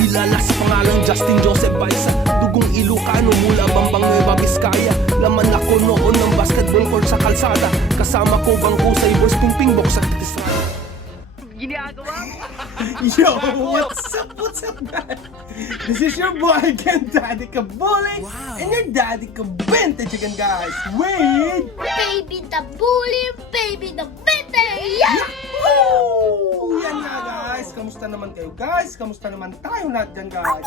Kilala sa pangalang Justin Joseph Baisa, dugong Ilocano mula Bambang Nueva Vizcaya. Laman ako noon ng basketball court sa kalsada, kasama ko bangko sa Boys Pingping Box sa Estrada. Ginagawa mo? Yo, what's up guys? This is your boy again, Daddy Kabuli, and your Daddy Kabente again guys, with Baby the bully, baby the bitter. Yahoo! Yan nga guys, kamusta naman kayo guys? Kamusta naman tayo lahat dyan guys?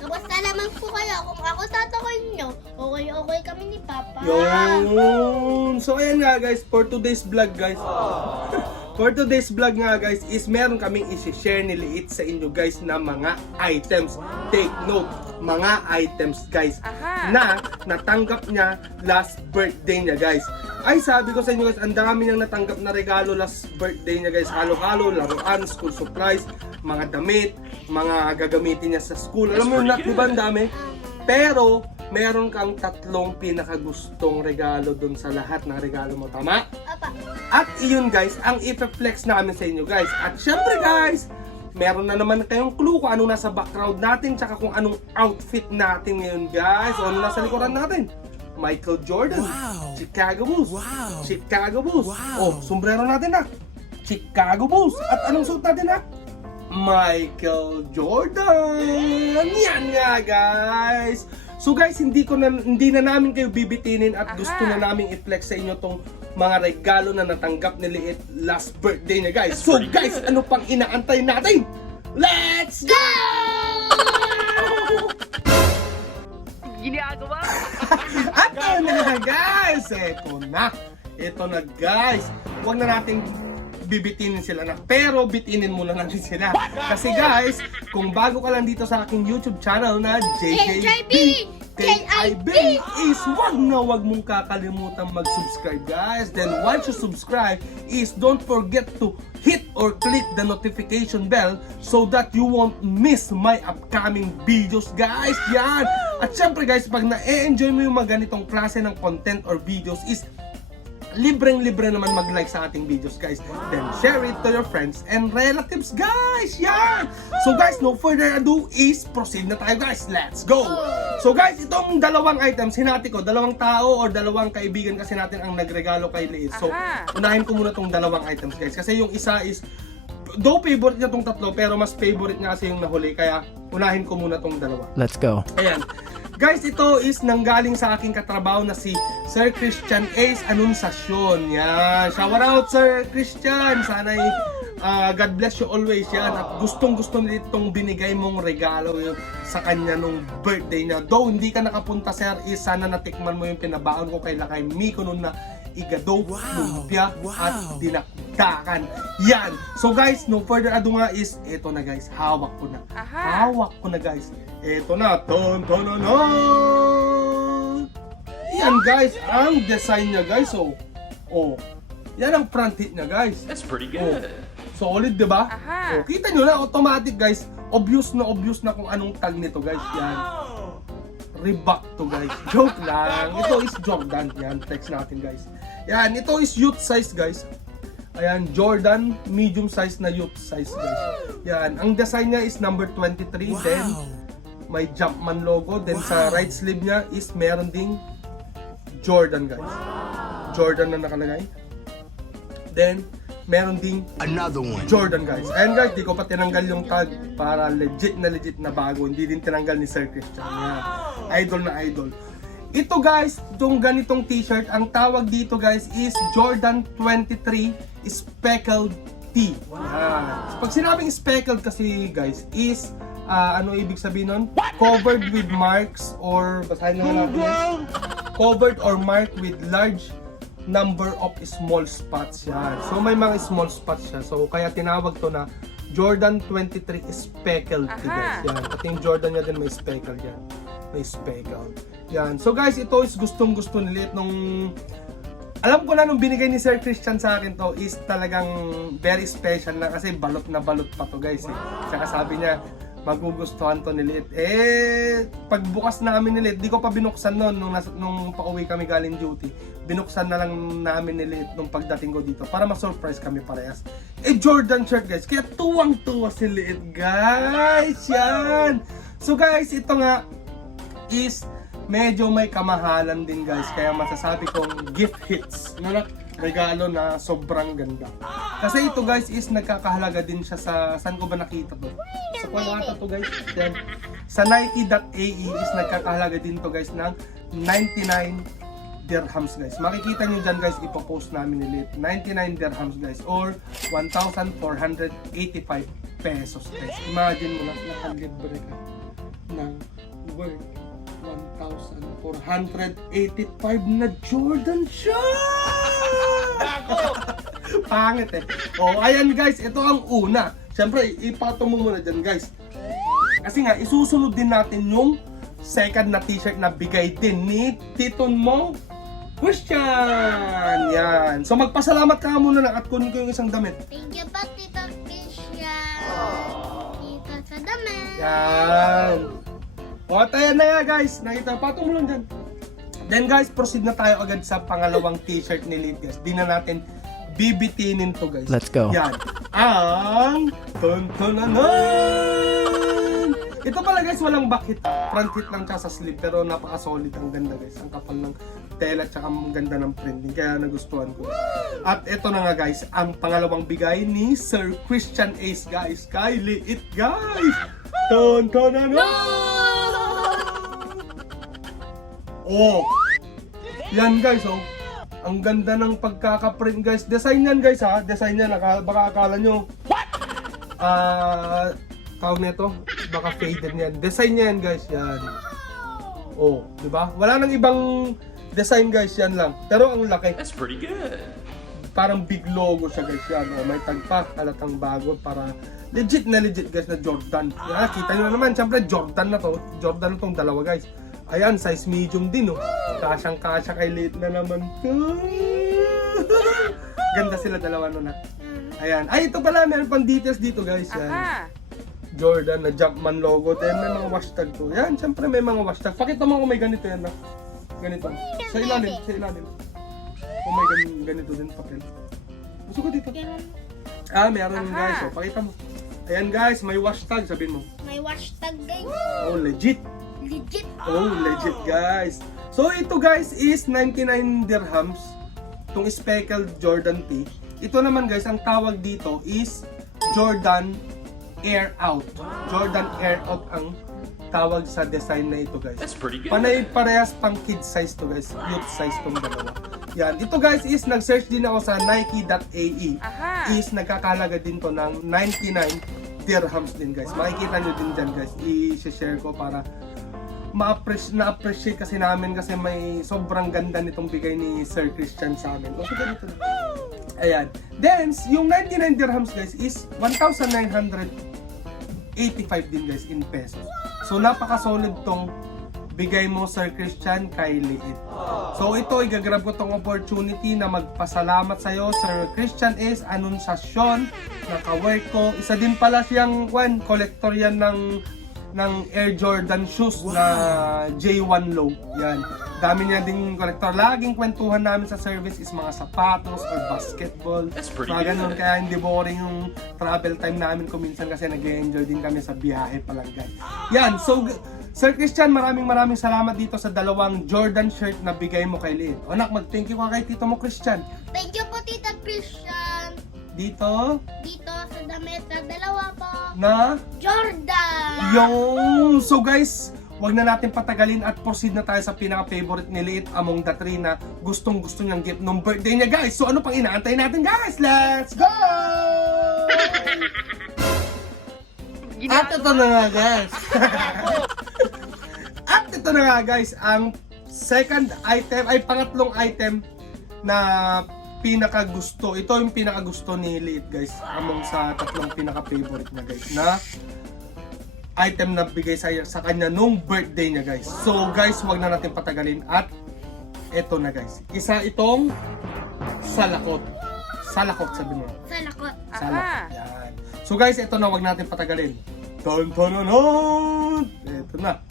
Kamusta naman po kayo? Kung ako tatakoyin nyo, okay kami ni Papa. Yun! So ayan nga guys, for today's vlog guys, for today's vlog nga guys is meron kaming isi-share ni Liit sa inyo guys na mga items. Take note, mga items guys na natanggap niya last birthday niya guys. Ay sabi ko sa inyo guys, ang dami niyang natanggap na regalo last birthday niya guys. Halo-halo, laruan, school supplies, mga damit, mga gagamitin niya sa school. Alam mo na, diba ang dami? Pero meron kang tatlong pinakagustong regalo dun sa lahat ng regalo mo, tama? Apa. At iyon guys, ang i-flex namin sa inyo guys. At syempre guys, meron na naman kayong clue kung anong nasa background natin, tsaka kung anong outfit natin ngayon guys. O ano nasa likuran natin? Michael Jordan, Chicago Bulls, Chicago Bulls. Oh, sombrero natin na, Chicago Bulls. At anong suot natin na? Michael Jordan. Yan nga guys. So guys, hindi na namin kayo bibitinin at gusto na namin i-flex sa inyo tong mga regalo na natanggap ni Liit last birthday niya guys. So guys, ano pang inaantay natin? Let's go! Ginagawa mo? At ito na guys, ito na guys. Huwag na natin bibitinin sila na, pero bitinin muna natin sila. Kasi guys, kung bago ka lang dito sa aking YouTube channel na JJB KIB is wag mong kakalimutan mag-subscribe guys. Then once you subscribe is don't forget to hit or click the notification bell so that you won't miss my upcoming videos guys. Yan! At syempre guys, pag na-enjoy mo yung mga ganitong klase ng content or videos is libreng-libre naman mag-like sa ating videos guys. Then share it to your friends and relatives guys. Yan! So guys, no further ado is proceed na tayo guys. Let's go! So guys, itong dalawang items, hinati ko, dalawang tao or dalawang kaibigan kasi natin ang nagregalo kay Liit. So unahin ko muna tong dalawang items guys. Kasi yung isa is, though favorite niya tong tatlo, pero mas favorite niya kasi yung nahuli. Kaya unahin ko muna tong dalawa. Let's go. Ayan. Guys, ito is nanggaling sa aking katrabaho na si Sir Christian Ace Anunciacion. Yan. Shout out Sir Christian. Sana'y God bless you always. Yan. At gustong-gusto nila itong binigay mong regalo sa kanya nung birthday niya. Though hindi ka nakapunta sir, is sana natikman mo yung pinabaon ko kay Lakay Miko nun na igado, lumpia, at dinakdakan. Yan. So guys, no further ado nga is, eto na guys, hawak ko na. Hawak ko na guys. Eto na. Yan guys, ang design niya guys. So, yan ang front hit niya guys. That's pretty good. Solid, diba? Kita nyo na, automatic guys. Obvious na kung anong tag nito guys. Yan. Reebok to guys. Joke lang. Ito is Jordan. Yan, flex natin guys. Yan, ito is youth size guys. Ayan, Jordan, medium size na youth size guys. Yan, ang design niya is number 23. Then, may Jumpman logo. Then sa right sleeve niya is meron ding Jordan guys. Jordan na nakalagay. Then, meron ding Another one. Jordan guys. Ayan guys, di ko pa tinanggal yung tag para legit na bago. Hindi din tinanggal ni Sir Christian. Yan. Idol na idol. Ito guys, itong ganitong t-shirt, ang tawag dito guys is Jordan 23 Speckled Tee. Yan. Pag sinabing speckled kasi guys is ano ibig sabihin nun? Covered with marks or basahin na natin. Covered or marked with large number of small spots yan. So may mga small spots siya. So kaya tinawag to na Jordan 23 Speckled Tee guys. Yan. Pati yung Jordan niya din may speckled yan. May speckled. Yan. So guys, ito is gustong-gusto nilit nung alam ko na nung binigay ni Sir Christian sa akin to is talagang very special na kasi balot na balot pa to guys eh. Saka sabi niya, magugustuhan to ni Liit. Pagbukas namin ni Liit, di ko pa binuksan noon nung pauwi kami galing duty. Binuksan na lang namin ni Liit nung pagdating ko dito para ma-surprise kami parehas. Jordan shirt guys, kaya tuwang-tuwa si Liit guys. Yan! So guys, ito nga is medyo may kamahalan din guys, kaya masasabi kong gift hits. Regalo na sobrang ganda. Kasi ito guys is nagkakahalaga din siya sa, saan ko ba nakita to? Sa Kuwata to guys. Then, sa Nike.ae is nagkakahalaga din to guys ng 99 dirhams guys. Makikita nyo dyan guys, ipopost namin ni Liit. 99 dirhams guys or 1,485 pesos guys. Imagine mo na, nakalibre ka ng worth 1,485 na Jordan shirt! Pangit eh. Oh, ayan guys, ito ang una. Siyempre, ipatong mo muna dyan guys. Kasi nga, isusunod din natin yung second na t-shirt na bigay din ni Titon mo Christian. Yan. So magpasalamat ka muna na at kunin ko yung isang damit. Thank you po, Tito Christian. Dito sa damit. Yan. O, at ayan na nga guys. Nakita, patong mo lang dyan. Then guys, proceed na tayo agad sa pangalawang t-shirt ni Liit guys. Di na natin bibitinin to guys. Let's go. Yan. Ang tuntunanan! Ito pala guys, walang back hit. Front hit lang siya sa sleeve. Pero napaka-solid. Ang ganda guys. Ang kapal ng tela at saka ang ganda ng printing. Kaya nagustuhan ko. At ito na nga guys, ang pangalawang bigay ni Sir Christian Ace guys. Kay Liit guys. Tuntunanan! Oh! Yan guys, oh. Ang ganda ng pagkaka-print guys. Design yan guys ha. Design yan. Baka akala nyo. Tawag nito. Baka faded yan. Design yan guys. Yan. Oh, di ba? Wala nang ibang design guys. Yan lang. Pero ang laki. That's pretty good. Parang big logo siya guys. Yan. Oh, may tagpa. Halatang bago. Para legit guys na Jordan. Yan. Kita nyo na naman. Siyempre Jordan na to. Jordan na tong dalawa guys. Ayan, size medium din, oh. Kasyang-kasya kay Liit na naman. Ganda sila dalawa nun, ha. Ayan. Ay, ito pala, meron pang details dito, guys. Yan. Jordan na Jumpman logo. Then, may mga hashtag to. Yan, syempre may mga hashtag. Pakita mo kung may ganito yan, ha. Ganito. Sa ilalim. Kung may ganito din, papel. Gusto ko dito. Meron guys. So, pakita mo. Ayan, guys, may hashtag. Sabihin mo. May hashtag guys. Oh, legit. Legit. Oh, legit guys. So ito guys is 99 dirhams. Itong speckled Jordan P. Ito naman guys, ang tawag dito is Jordan Air Out. Jordan Air Out ang tawag sa design na ito guys. That's pretty good. Panay parehas pang kid size to guys. Youth size tong dalawa. Yan. Ito guys is nag-search din ako sa Nike.ae. Is nagkakalaga din to ng 99 dirhams din guys. Makikita nyo din dyan guys. I-share ko para na-appreciate kasi namin kasi may sobrang ganda nitong bigay ni Sir Christian sa amin. So, ganito na. Ayan. Then, yung 99 dirhams guys is 1,985 din guys in pesos. So, napaka-solid tong bigay mo Sir Christian kay Liit. So, ito, igagrab ko tong opportunity na magpasalamat sa'yo Sir Christian is anunsasyon na ka-work ko. Isa din pala siyang collector yan ng Air Jordan shoes na J1 Low. Yan. Dami niya ding kolektor. Laging kwentuhan namin sa service is mga sapatos or basketball. Mga ganun. Kaya hindi boring yung travel time namin kuminsan kasi nag-enjoy din kami sa biyahe palang guys. Yan. So, Sir Christian, maraming salamat dito sa dalawang Jordan shirt na bigay mo kay Liit. Anak, mag-thank you ka kay tito mo Christian. Thank you po, Tita Christian. Dito sa damit na dalawa po. na Jordan! yung so guys, wag na natin patagalin at proceed na tayo sa pinaka-favorite ni Liit among the three na gustong-gusto niyang gift nung birthday niya guys. So ano pang inaantay natin guys? Let's go! At ito na nga guys. At ito na nga guys, ang second item ay pangatlong item na pinakagusto. Ito yung pinakagusto ni Liit guys among sa tatlong pinaka-favorite niya guys na item na bigay sa kanya nung birthday niya guys. So guys, wag na natin patagalin at eto na guys. Isa itong salakot. Salakot sabi mo. Salakot. Salakot. Yan. So guys, ito na, wag natin patagalin. Tan-tan-tan! Ito na.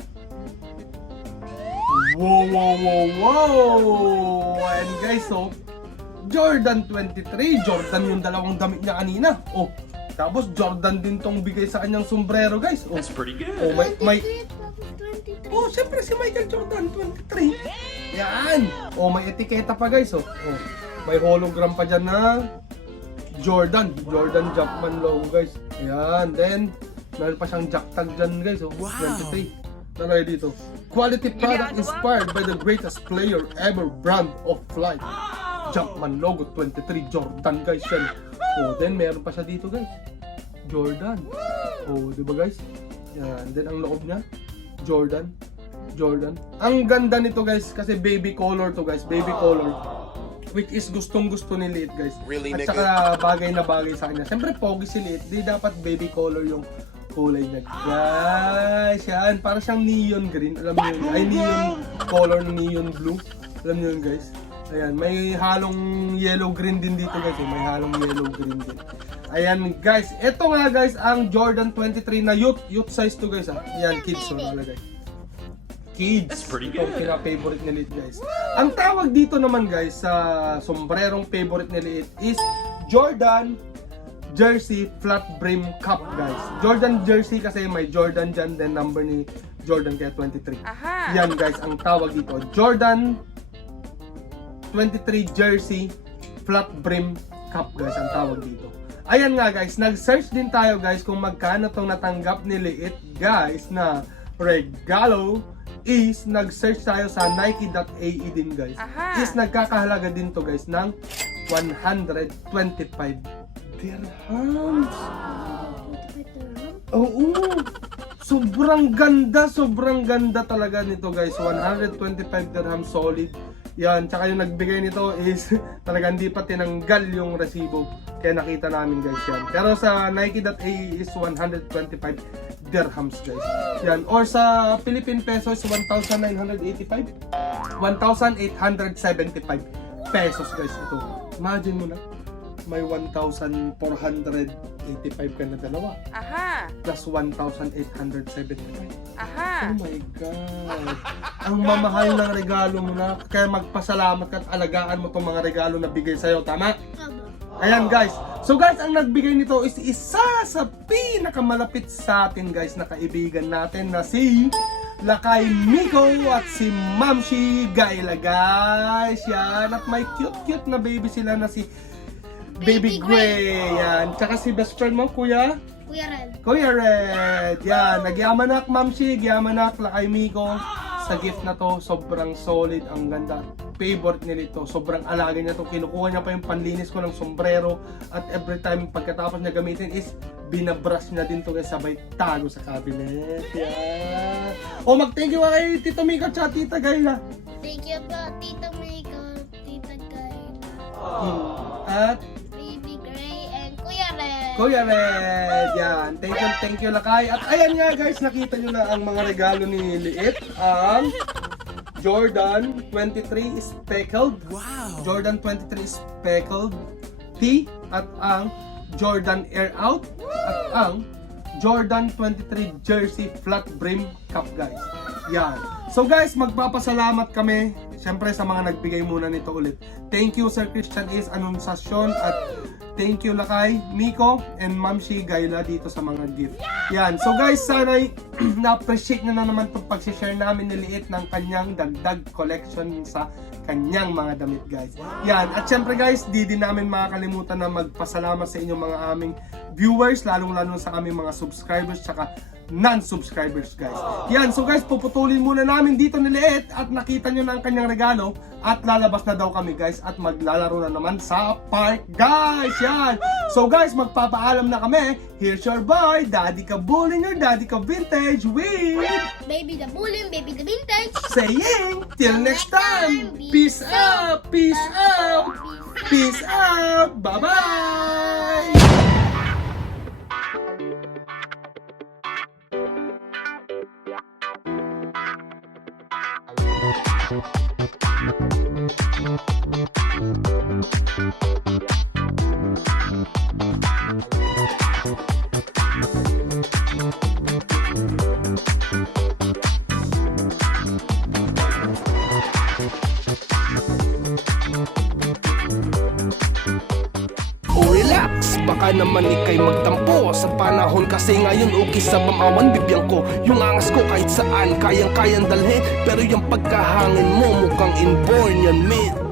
Wow, wow, wow, wow! And guys, so, Jordan 23. Jordan yung dalawang damit niya kanina. Oh, tapos Jordan din tong bigay sa kanyang sombrero, guys. Oh, That's pretty good. oh may 23. oh, siyempre si Michael Jordan 23. Yan. Oh, may etiketa pa, guys. Oh, oh. May hologram pa dyan na Jordan Jumpman logo, guys. Yan. Then, meron pa siyang jack tag dyan, guys. Oh, 23. Nalagay dito. Quality product inspired by the greatest player ever, brand of flight. Jumpman logo 23 Jordan, guys. Yan. Oh, then meron pa siya dito, guys. Jordan. Oh, di ba, guys? Yan. Then ang loob niya, Jordan. Ang ganda nito, guys, kasi baby color to, guys. Baby color. Which is gustong-gusto ni Liit, guys. Really, At nigga? saka bagay na bagay sa kanya. Siyempre, pogi si Liit. Di dapat baby color yung kulay niya. Guys, yan. Para siyang neon green. Alam niyo yun? Ay, neon color na neon blue. Alam niyo yun, guys? Ayan, may halong yellow-green din dito, guys. May halong yellow-green din. Ayan, guys. Ito nga, guys, ang Jordan 23 na youth size to, guys. Ayan, kids. So, nakalagay. Kids. That's pretty Itong good. pina-favorite ni Liit, guys. Ang tawag dito naman, guys, sa sombrerong favorite ni Liit is Jordan Jersey Flat Brim Cup, guys. Jordan Jersey kasi may Jordan dyan, then number ni Jordan kaya 23. Aha. Yan, guys, ang tawag dito. Jordan 23 Jersey Flat Brim Cup, guys, ang tawag dito. Ayan nga, guys, nag-search din tayo, guys, kung magkano tong natanggap ni Liit, guys, na regalo is nag-search tayo sa Nike.ae din, guys. Aha. Is nagkakahalaga din to, guys, ng 125 dirhams. Oo. Sobrang ganda talaga nito, guys. 125 dirham solid. Yan, tsaka yung nagbigay nito is talagang hindi pa tinanggal yung resibo. Kaya nakita namin, guys, yan. Pero sa Nike.ae is 125 dirhams, guys. Yan. Or sa Philippine pesos, 1,985. 1,875 pesos, guys. Ito. Imagine mo na. May 1,485 ka na dalawa. Aha. Plus 1,875. Aha. Oh my God. Ang mamahal ng regalo mo na. Kaya magpasalamat ka at alagaan mo itong mga regalo na bigay sa'yo. Tama? Ayan, guys. So, guys, ang nagbigay nito is isa sa pinakamalapit sa atin, guys, na kaibigan natin na si Lakay Miko at si Mamshi Gayla, guys. Yan. At may cute na baby sila na si Baby Gray. Yan. Tsaka si best friend mo, Kuya Red. Yan. Nagyamanak, Mamshi. Nagyamanak, Lakay Miko. Sa gift na to, sobrang solid. Ang ganda. Favorite nila ito. Sobrang alaga niya to. Kinukuha niya pa yung panlinis ko ng sombrero. At every time pagkatapos niya gamitin is binabrush niya din to, guys, sabay tago sa cabinet. Yan. O, mag-thank you kay Tito Miko at Tita Gayla. Thank you po, Tita Miko, Tita Gayla, At Baby Gray, and Kuya Red. Kuya Red. Yan. Thank you Lakay. At ayan nga, guys, nakita nyo na ang mga regalo ni Liit. Ang Jordan 23 Speckled. Wow! Jordan 23 Speckled T. At ang Jordan Air Out. At ang Jordan 23 Jersey Flat Brim Cup, guys. Yan. So, guys, magpapasalamat kami siyempre sa mga nagbigay muna nito ulit. Thank you, Sir Christian Is Anunciacion, at thank you, Lakay Miko and Mamshi Gayla dito sa mga gift. Yan. So, guys, sana na-appreciate nyo na naman itong pag-share namin ni Liit ng kanyang dagdag collection sa kanyang mga damit, guys. Yan. At syempre, guys, di din namin makakalimutan na magpasalamat sa inyong mga aming viewers, lalong-lalo sa aming mga subscribers tsaka non-subscribers, guys. Yan. So, guys, puputulin muna namin dito ni Liit at nakita nyo na ang kanyang regalo at lalabas na daw kami, guys, at maglalaro na naman sa park, guys. Yan. So, guys, magpapaalam na kami. Here's your boy, Daddy Kabulin, your Daddy Ka Vintage with Baby the Bullying, Baby the Vintage. saying, till next time, peace out, peace out, peace out, bye-bye! Wow. baka naman ikay magtampo sa panahon kasi ngayon okay sa bamawan bibiyang ko. Yung angas ko kahit saan kayang-kayang dalhin, pero yung pagkahangin mo mukhang inborn yan, mate.